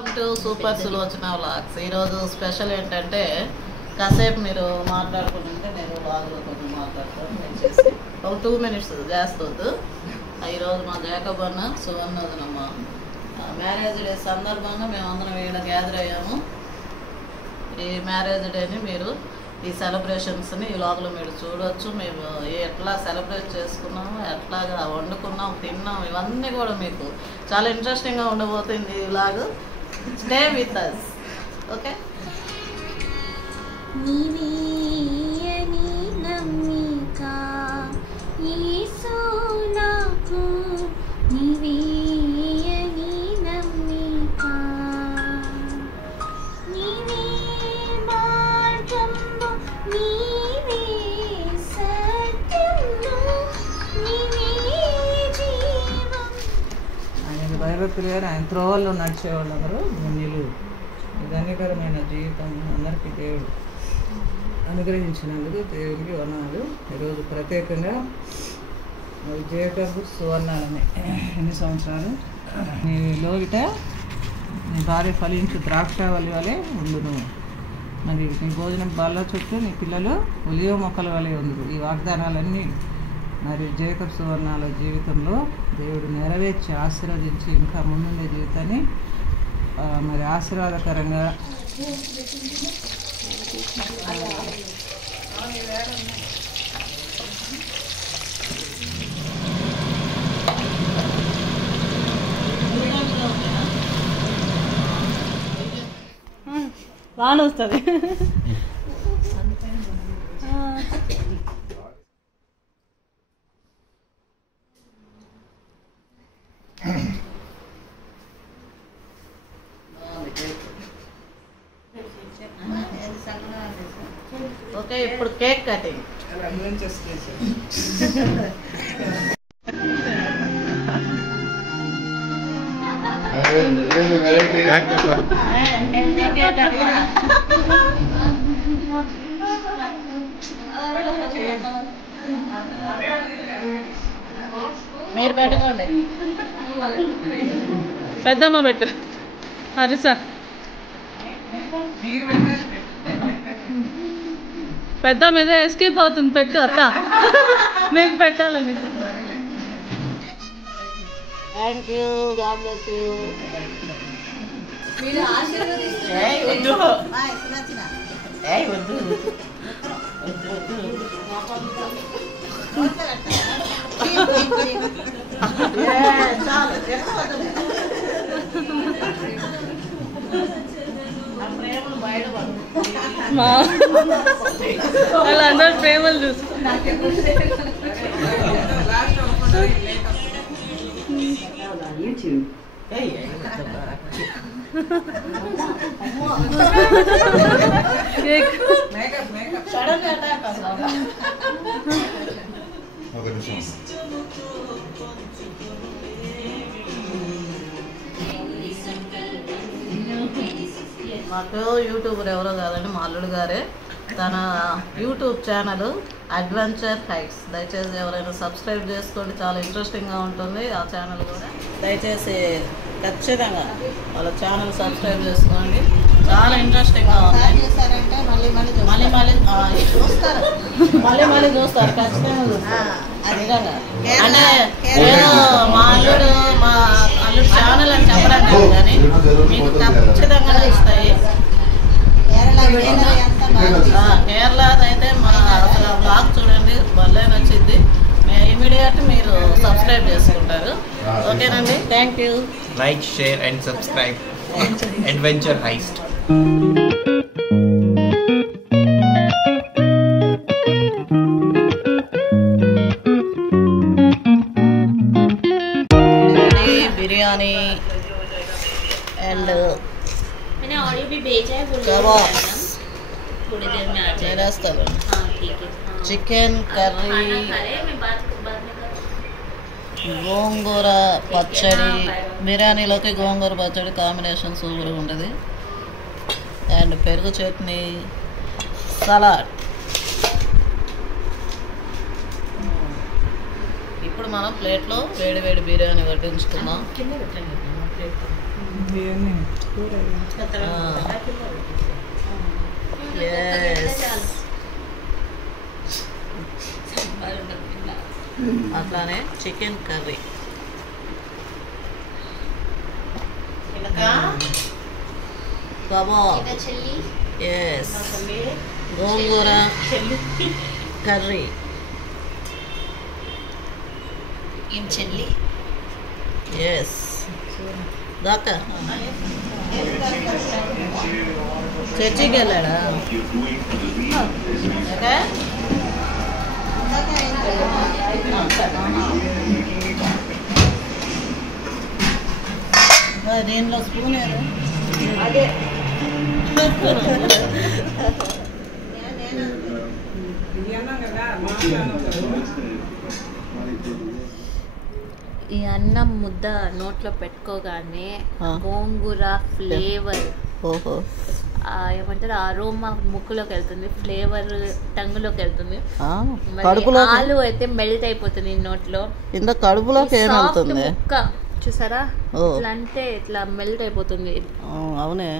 Welcome to super Sulochana vlogs. ఈరోజు special ఏంటంటే కాసేపు మీరు మాట్లాడుకుంటుంటే నేను వ్లాగ్లో కొంచెం మాట్లాడతాను. నేను చేసి ఒక 2 minutes చేస్తుంది. ఈరోజు మా జాకబ్ అన్న సువర్ణమ్మ మ్యారేజ్ డే సందర్భంగా మేమందరం వీళ్ళ గ్యాదర్ అయ్యాము. ఈ మ్యారేజ్ డేని మీరు ఈ సెలబ్రేషన్స్ని ఈ వ్లాగ్లో మీరు చూడవచ్చు. మేము ఎట్లా సెలబ్రేట్ చేసుకున్నాము, ఎట్లాగా వండుకున్నాం, తిన్నాం, ఇవన్నీ కూడా మీకు చాలా ఇంట్రెస్టింగ్గా ఉండబోతుంది ఈ vlog. Stay with us. Okay. భగవతులు గారు ఆయన త్రోవల్లో నడిచేవాళ్ళు అందరూ ధన్యులు. ధన్యకరమైన జీవితం అందరికీ దేవుడు అనుగ్రహించినందుకు దేవుడికి వర్ణాలు. ఈరోజు ప్రత్యేకంగా జాకబ్ సువర్ణాలని ఎన్ని సంవత్సరాలు నీ లోగిట నీ భార్య ఫలించు ద్రాక్షావళి వలె ఉండును, మరి నీ భోజనం బాల చుట్టూ నీ పిల్లలు ఒలివ మొక్కల వలె ఉండు. ఈ వాగ్దానాలన్నీ మరి జాకబ్ సువర్ణాల జీవితంలో దేవుడు నెరవేర్చి ఆశీర్వదించి ఇంకా ముందుండే జీవితాన్ని మరి ఆశీర్వాదకరంగా వాన వస్తుంది. ఓకే, ఇప్పుడు కేక్ కటింగ్. మీరు పెట్టుకోండి. పెద్దమ్మ పెట్టు. హరిసా పెద్ద మీద ఎస్కేప్ అవుతుంది. పెట్టు అక్క, మీకు పెట్టాలి. మీకు thank you. God bless you. వాళ్ళందరూ ప్రేమలు చూసు. మాకు యూట్యూబర్ ఎవరో కాదండి, మా అల్లుడు గారే. తన యూట్యూబ్ ఛానల్ అడ్వెంచర్ హైట్స్. దయచేసి ఎవరైనా సబ్స్క్రైబ్ చేసుకోండి, చాలా ఇంట్రెస్టింగ్గా ఉంటుంది ఆ ఛానల్ కూడా. దయచేసి ఖచ్చితంగా వాళ్ళ ఛానల్ సబ్స్క్రైబ్ చేసుకోండి, చాలా ఇంట్రెస్టింగ్గా ఉంది. మళ్ళీ చూస్తారు ఖచ్చితంగా చూస్తారు. నిజంగా అంటే ఏదో మా అల్లుడు ఛానల్ అని చెప్పడం కాదు, కానీ మీకు ఖచ్చితంగా చూస్తాయి. కేరళ అయితే మన అసలు బ్లాగ్ చూడండి, భలే నచ్చింది. ఇమీడియట్ మీరు సబ్స్క్రైబ్ చేసుకుంటారు. ఓకేనండి, thank you. Like, share and subscribe adventure heist. Biryani and मैंने ऑडियो भी भेजा है, थोड़ी देर में आ जाएगा। हाँ ठीक है। చికెన్ కర్రీ, గోంగూర పచ్చడి. బిర్యానీలోకి గోంగూర పచ్చడి కాంబినేషన్ సూపర్గా ఉంటుంది. అండ్ పెరుగు చట్నీ, సలాడ్. ఇప్పుడు మనం ప్లేట్లో వేడి వేడి బిర్యానీ వడ్డించుకుందాం. ఇవన్నీ కూర అట్లానే చికెన్ కర్రీ, కబాబ్, ఎస్, గోంగూర కర్రీ, ఏం చెల్లి ఎస్, దాకా చర్చికి వెళ్ళాడా? ఓకే, దీనిలో స్పూన్ అదే ఈ అన్నం ముద్ద నోట్లో పెట్టుకోగానే గోంగూర ఫ్లేవర్, ఓహో, ఏమంటారు అరోమా ముక్కులోకి వెళ్తుంది, ఫ్లేవర్ టంగులోకి వెళ్తుంది, కడుపులో ఆలు అయితే మెల్ట్ అయిపోతుంది నోట్లో. ఇంత కడుపులోకి ఏమవుతుంది ముక్క చూసారా, ఇట్లా అంటే ఇట్లా మెల్ట్ అయిపోతుంది. అవునే,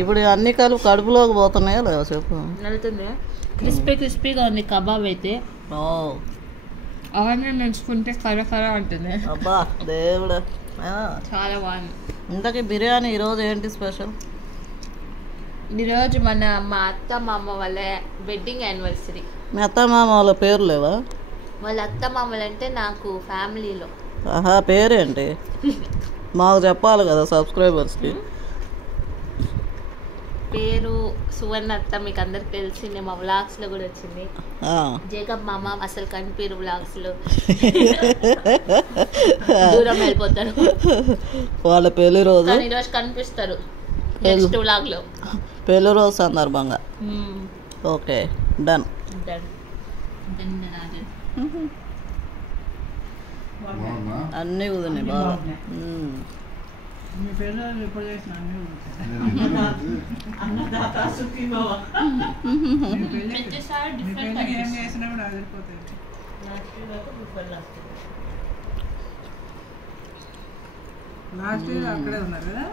ఇప్పుడు అన్ని కలుపు కడుపులోకి పోతున్నాయా లేదా చెప్పు? వెళ్తుంది. క్రిస్పీగా ఉంది కబాబ్ అయితే. అవన్నీ నంచుకుంటే కర ఉంటుంది. అబ్బా దేవుడా, చాలా బాగుంది. ఇంతకీ బిర్యానీ ఈరోజు ఏంటి స్పెషల్? ఈరోజు మా అత్త మామ వాళ్ళ వెడ్డింగ్ యానివర్సరీ. మీ అత్త మామ వాళ్ళ పేరు లేవా? వాళ్ళ అత్త మామలు అంటే నాకు ఫ్యామిలీలో. ఆహా, పేరేంటి మాకు చెప్పాలి కదా సబ్స్క్రైబర్స్కి. పేరు సువర్ణ అత్త, మీకు అందరికి తెలిసిందే, మా వ్లాగ్స్ లో కూడా వచ్చింది. జేకబ్ మామ అసలు కనిపిరు వ్లాగ్స్ లో, దూరం వెళ్ళిపోతారు. వాళ్ళ పెళ్లి రోజు ఈరోజు కనిపిస్తారు నెక్స్ట్ వ్లాగ్ లో, పెళ్లి రోజు సందర్భంగా. Okay, done. అన్నీ కుదిరినాయి బాగా. మీ పిల్లలు ఎప్పుడు చేసిన అన్నీ ఏం చేసినా కూడా అదిరిపోతాయి. లాస్ట్ ఇయర్ అక్కడే ఉన్నారు కదా.